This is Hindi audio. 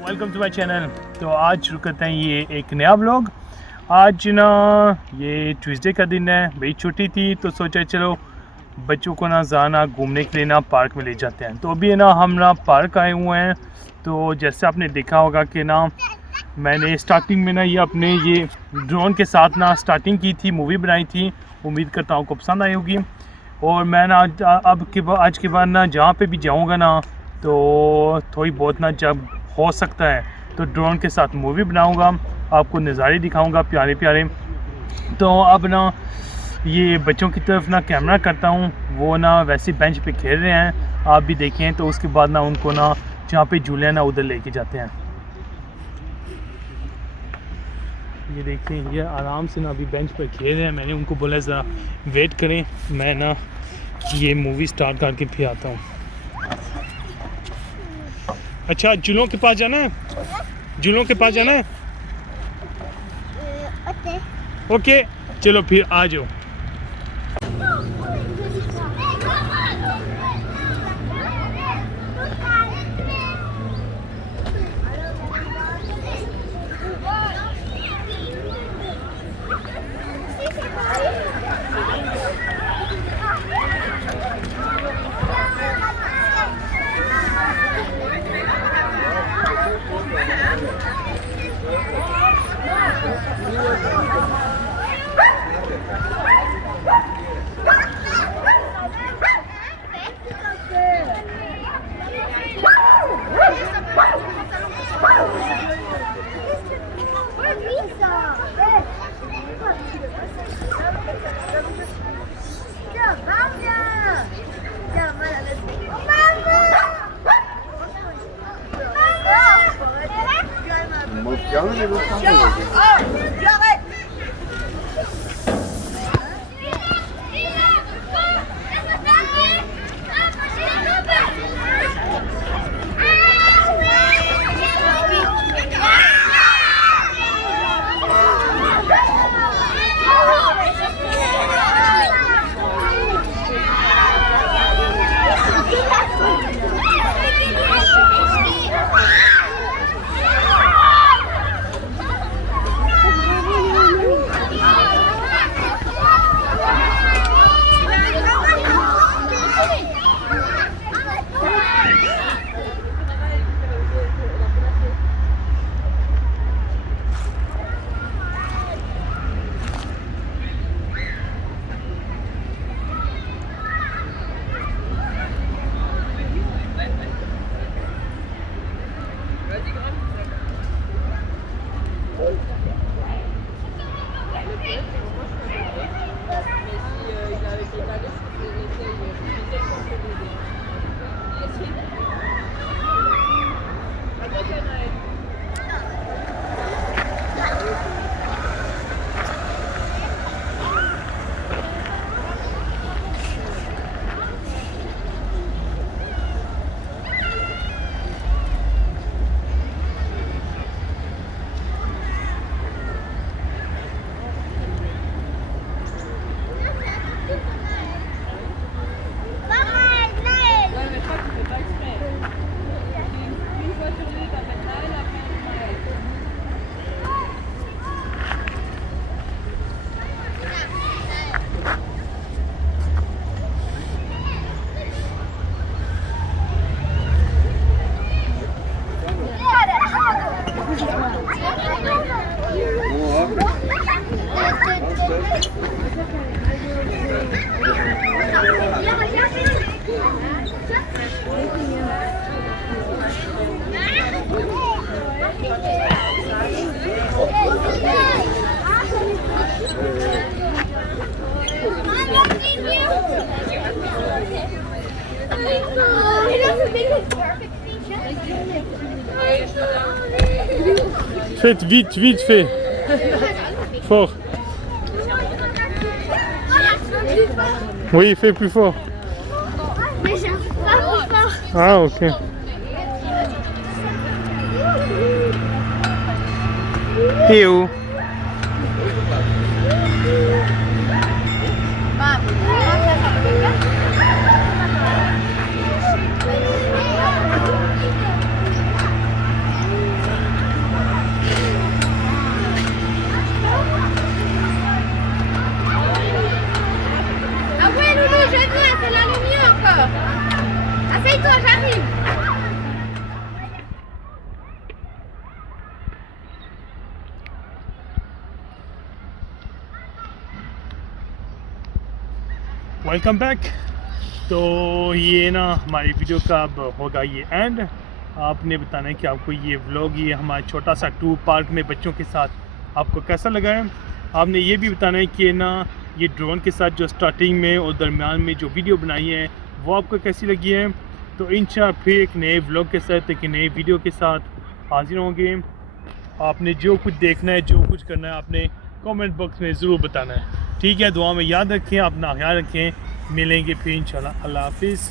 Welcome to my channel. तो आज शुरू करते हैं ये एक नया व्लॉग। आज ना ये ट्यूसडे का दिन है, मेरी छुट्टी थी तो सोचा चलो बच्चों को ना जाना घूमने के लिए ना पार्क में ले जाते हैं। तो अभी ना हम ना पार्क आए हुए हैं। तो जैसे आपने देखा होगा कि ना मैंने स्टार्टिंग में ना ये अपने ये ड्रोन के साथ ना स्टार्टिंग की थी, मूवी बनाई थी। उम्मीद करता हूँ आपको पसंद आई होगी। और मैं ना आज के बाद ना जहाँ पे भी जाऊँगा ना तो थोड़ी बहुत ना जब हो सकता है तो ड्रोन के साथ मूवी बनाऊंगा, आपको नज़ारे दिखाऊंगा प्यारे प्यारे। तो अब ना ये बच्चों की तरफ ना कैमरा करता हूँ, वो ना वैसे बेंच पे खेल रहे हैं, आप भी देखें। तो उसके बाद ना उनको ना जहाँ पे झूले हैं ना उधर लेके जाते हैं। ये देखें, ये आराम से ना अभी बेंच पर खेल रहे हैं। मैंने उनको बोला ज़रा वेट करें, मैं ना ये मूवी स्टार्ट करके फिर आता हूँ। अच्छा, झूलों के पास जाना है, झूलों के पास जाना है। ओके चलो फिर आ जाओ। Faites vite, vite, fais. Fort. Oui, fais plus fort. Mais j'arrive pas plus fort. Ah, ok. Et où? Welcome back. तो ये ना हमारी वीडियो का अब होगा ये एंड। आपने बताना है कि आपको ये व्लॉग, ये हमारा छोटा सा टूर पार्क में बच्चों के साथ आपको कैसा लगा है। आपने ये भी बताना है कि ना ये ड्रोन के साथ जो स्टार्टिंग में और दरमियान में जो वीडियो बनाई है वो आपको कैसी लगी है। तो इंशाल्लाह फिर एक नए व्लॉग के साथ, एक नए वीडियो के साथ हाजिर होंगे। आपने जो कुछ देखना है, जो कुछ करना है, आपने कमेंट बॉक्स में ज़रूर बताना है। ठीक है, दुआ में याद रखें, अपना ख्याल रखें। मिलेंगे फिर इंशाल्लाह। अल्लाह हाफिज़।